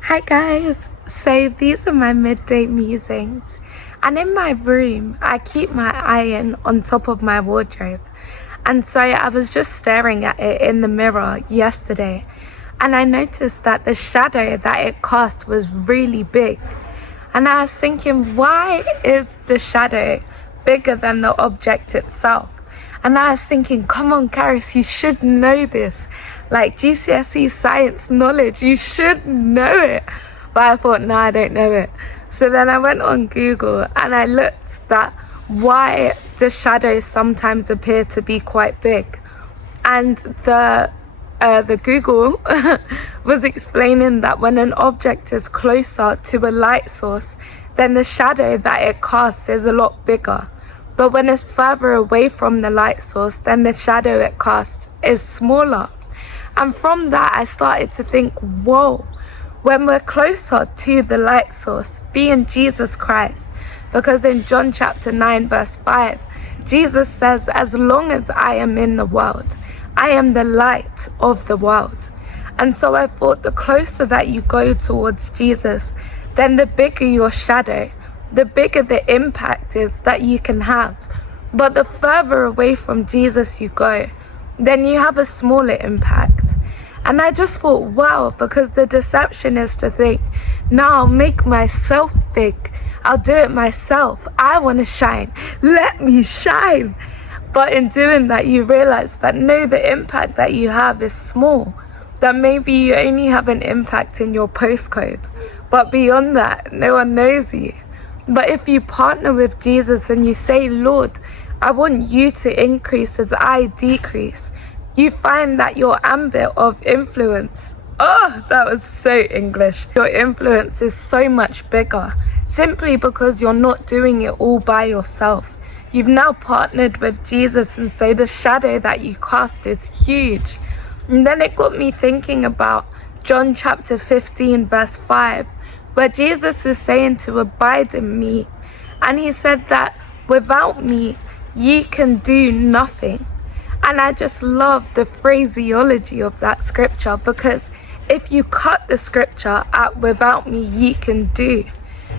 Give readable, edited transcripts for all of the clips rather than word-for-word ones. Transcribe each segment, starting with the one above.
Hi guys, so these are my midday musings, and in my room I keep my iron on top of my wardrobe, and so I was just staring at it in the mirror yesterday, and I noticed that the shadow that it cast was really big, and I was thinking, why is the shadow bigger than the object itself? And I was thinking, come on Karis, you should know this, like GCSE science knowledge, you should know it. But I thought, no, I don't know it. So then I went on Google and I looked at why the shadows sometimes appear to be quite big, and the Google was explaining that when an object is closer to a light source, then the shadow that it casts is a lot bigger. But when it's further away from the light source, then the shadow it casts is smaller. And from that, I started to think, whoa, when we're closer to the light source, being Jesus Christ, because in John chapter 9, verse 5, Jesus says, as long as I am in the world, I am the light of the world. And so I thought, the closer that you go towards Jesus, then the bigger your shadow, the bigger the impact is that you can have. But the further away from Jesus you go, then you have a smaller impact. And I just thought, wow, because the deception is to think, now I'll make myself big, I'll do it myself, I want to shine, let me shine. But in doing that, you realize that no, the impact that you have is small, that maybe you only have an impact in your postcode, but beyond that, no one knows you. But if you partner with Jesus and you say, Lord, I want you to increase as I decrease, you find that your ambit of influence, oh, that was so English, your influence is so much bigger, simply because you're not doing it all by yourself. You've now partnered with Jesus, and so the shadow that you cast is huge. And then it got me thinking about John chapter 15, verse 5, where Jesus is saying to abide in me. And he said that without me, ye can do nothing. And I just love the phraseology of that scripture, because if you cut the scripture at without me, ye can do,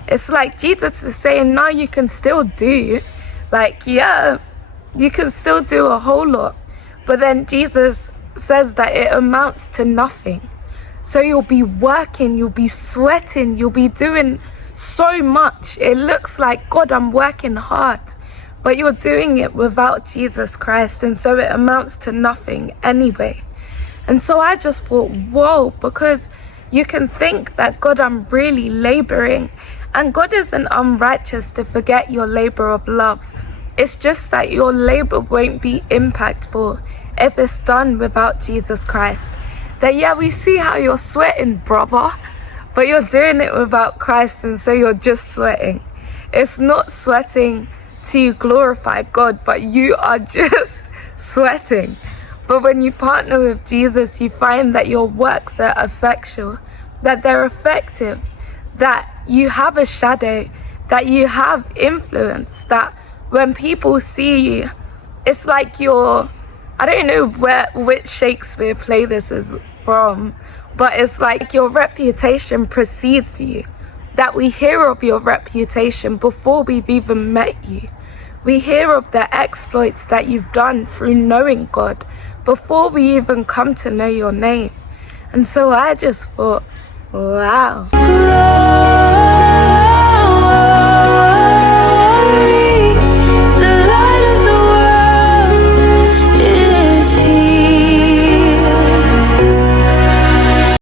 it's like Jesus is saying, no, you can still do. Like, yeah, you can still do a whole lot. But then Jesus says that it amounts to nothing. So you'll be working, you'll be sweating, you'll be doing so much. It looks like, God, I'm working hard. But you're doing it without Jesus Christ, and so it amounts to nothing anyway. And so I just thought, whoa, because you can think that, God, I'm really laboring, and God isn't unrighteous to forget your labor of love. It's just that your labor won't be impactful if it's done without Jesus Christ. That, yeah, we see how you're sweating, brother, but you're doing it without Christ, and so you're just sweating. It's not sweating to glorify God, but you are just sweating. But when you partner with Jesus, you find that your works are effectual, that they're effective, that you have a shadow, that you have influence, that when people see you, it's like you're, I don't know which Shakespeare play this is from, but it's like your reputation precedes you, that we hear of your reputation before we've even met you. We hear of the exploits that you've done through knowing God before we even come to know your name. And so I just thought, wow.